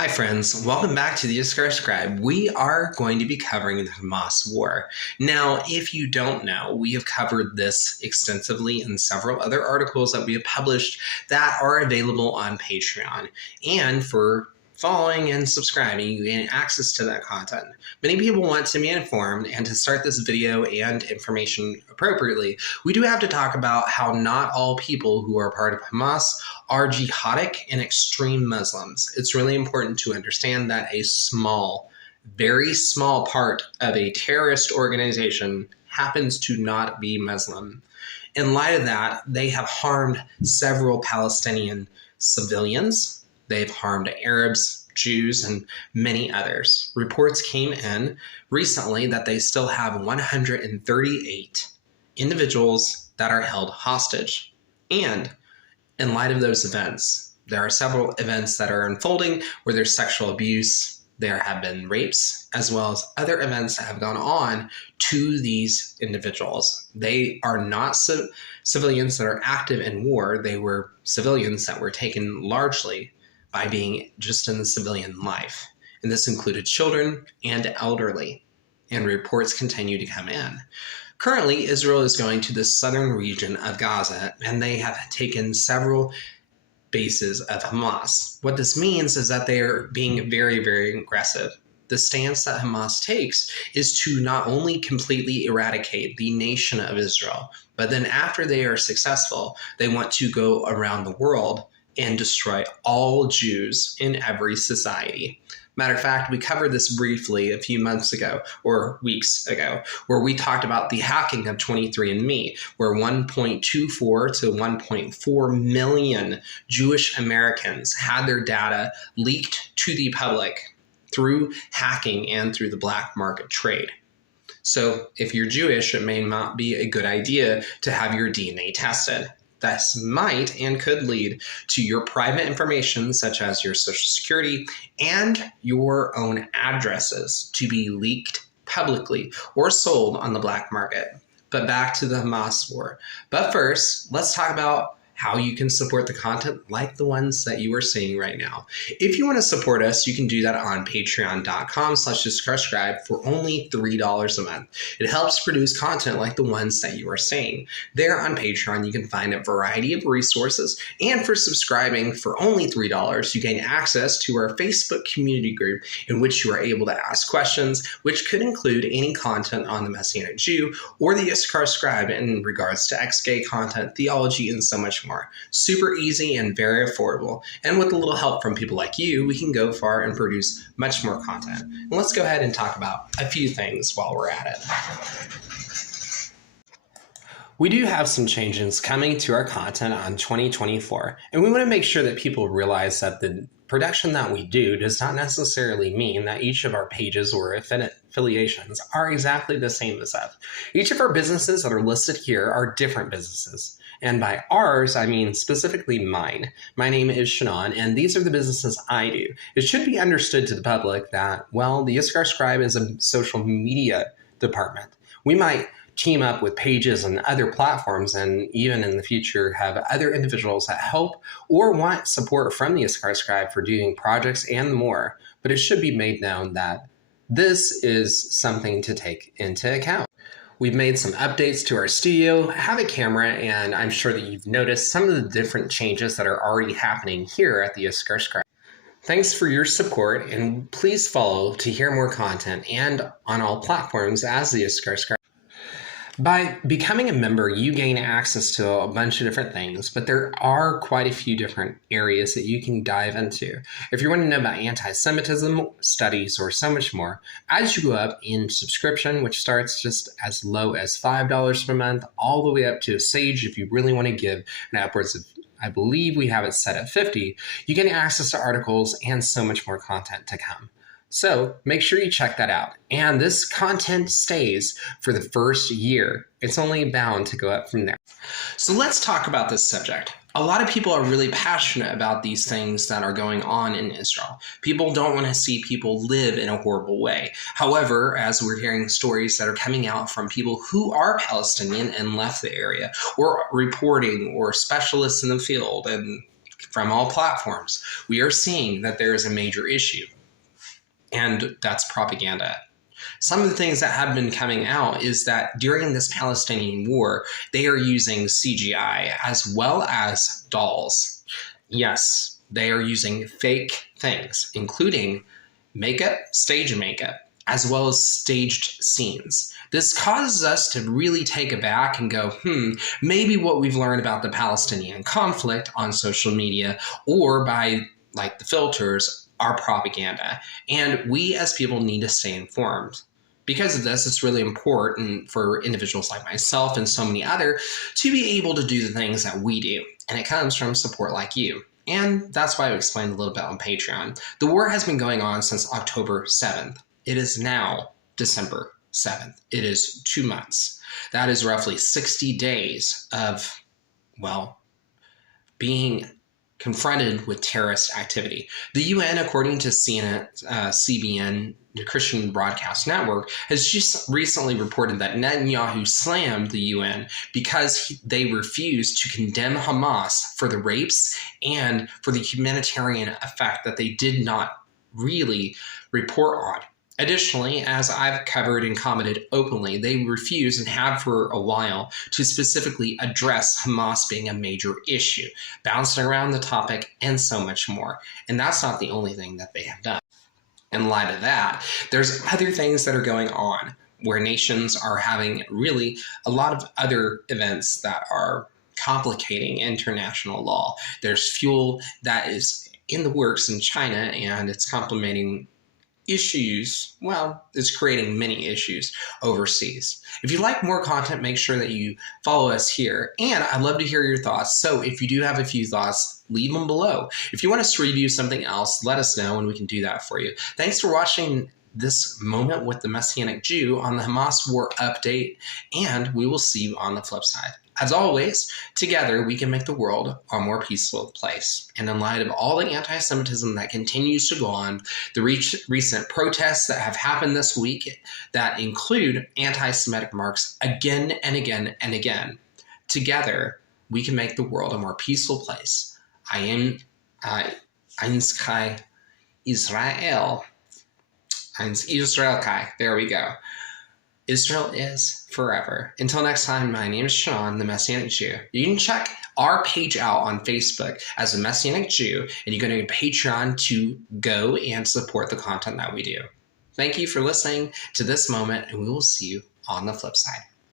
Hi friends, welcome back to the YissakarScribe. We are going to be covering the Hamas War. Now, if you don't know, we have covered this extensively in several other articles that we have published that are available on Patreon. And for following and subscribing, you gain access to that content. Many people want to be informed, and to start this video and information appropriately, we do have to talk about how not all people who are part of Hamas are jihadic and extreme Muslims. It's really important to understand that a small, very small part of a terrorist organization happens to not be Muslim. In light of that, they have harmed several Palestinian civilians. They've harmed Arabs, Jews, and many others. Reports came in recently that they still have 138 individuals that are held hostage. And in light of those events, there are several events that are unfolding where there's sexual abuse, there have been rapes, as well as other events that have gone on to these individuals. They are not civilians that are active in war. They were civilians that were taken largely by being just in the civilian life. And this included children and elderly. And reports continue to come in. Currently, Israel is going to the southern region of Gaza, and they have taken several bases of Hamas. What this means is that they are being very, very aggressive. The stance that Hamas takes is to not only completely eradicate the nation of Israel, but then after they are successful, they want to go around the world and destroy all Jews in every society. Matter of fact, we covered this briefly a few months ago, or weeks ago, where we talked about the hacking of 23andMe, where 1.24 to 1.4 million Jewish Americans had their data leaked to the public through hacking and through the black market trade. So if you're Jewish, it may not be a good idea to have your DNA tested. This might and could lead to your private information, such as your social security and your own addresses, to be leaked publicly or sold on the black market. But back to the Hamas war. But first, let's talk about how you can support the content like the ones that you are seeing right now. If you want to support us, you can do that on patreon.com/YissakarScribe for only $3 a month. It helps produce content like the ones that you are seeing. There on Patreon, you can find a variety of resources, and for subscribing for only $3, you gain access to our Facebook community group in which you are able to ask questions, which could include any content on the Messianic Jew or the YissakarScribe in regards to ex-gay content, theology, and so much more. Super easy and very affordable. And with a little help from people like you, we can go far and produce much more content. And let's go ahead and talk about a few things while we're at it. We do have some changes coming to our content on 2024, and we want to make sure that people realize that the production that we do does not necessarily mean that each of our pages or affiliations are exactly the same as us. Each of our businesses that are listed here are different businesses. And by ours, I mean specifically mine. My name is Shannon, and these are the businesses I do. It should be understood to the public that, well, the YissakarScribe is a social media department. We might team up with pages and other platforms, and even in the future have other individuals that help or want support from the YissakarScribe for doing projects and more. But it should be made known that this is something to take into account. We've made some updates to our studio, have a camera, and I'm sure that you've noticed some of the different changes that are already happening here at the YissakarScribe. Thanks for your support, and please follow to hear more content and on all platforms as the YissakarScribe. By becoming a member, you gain access to a bunch of different things, but there are quite a few different areas that you can dive into. If you want to know about anti-Semitism, studies, or so much more, as you go up in subscription, which starts just as low as $5 per month, all the way up to a Sage if you really want to give an upwards of, I believe we have it set at 50, you get access to articles and so much more content to come. So make sure you check that out. And this content stays for the first year. It's only bound to go up from there. So let's talk about this subject. A lot of people are really passionate about these things that are going on in Israel. People don't want to see people live in a horrible way. However, as we're hearing stories that are coming out from people who are Palestinian and left the area, or reporting, or specialists in the field, and from all platforms, we are seeing that there is a major issue, and that's propaganda. Some of the things that have been coming out is that during this Palestinian war, they are using CGI as well as dolls. Yes, they are using fake things, including makeup, stage makeup, as well as staged scenes. This causes us to really take it back and go, maybe what we've learned about the Palestinian conflict on social media or by like the filters are propaganda. And we as people need to stay informed. Because of this, it's really important for individuals like myself and so many other to be able to do the things that we do. And it comes from support like you. And that's why I explained a little bit on Patreon. The war has been going on since October 7th. It is now December 7th. It is 2 months. That is roughly 60 days of, being confronted with terrorist activity. The UN, according to CNN, CBN, the Christian Broadcast Network, has just recently reported that Netanyahu slammed the UN because they refused to condemn Hamas for the rapes and for the humanitarian effect that they did not really report on. Additionally, as I've covered and commented openly, they refuse and have for a while to specifically address Hamas being a major issue, bouncing around the topic and so much more. And that's not the only thing that they have done. In light of that, there's other things that are going on where nations are having really a lot of other events that are complicating international law. There's fuel that is in the works in China and it's complementing issues, it's creating many issues overseas. If you like more content, make sure that you follow us here. And I'd love to hear your thoughts. So if you do have a few thoughts, leave them below. If you want us to review something else, let us know and we can do that for you. Thanks for watching this moment with the Messianic Jew on the Hamas War Update, and we will see you on the flip side. As always, together we can make the world a more peaceful place. And in light of all the anti-Semitism that continues to go on, the recent protests that have happened this week that include anti-Semitic marks again and again and again, together we can make the world a more peaceful place. I am Israel. Israel Kai. There we go. Israel is forever. Until next time, my name is Sean, the Messianic Jew. You can check our page out on Facebook as the Messianic Jew, and you can go to Patreon to go and support the content that we do. Thank you for listening to this moment, and we will see you on the flip side.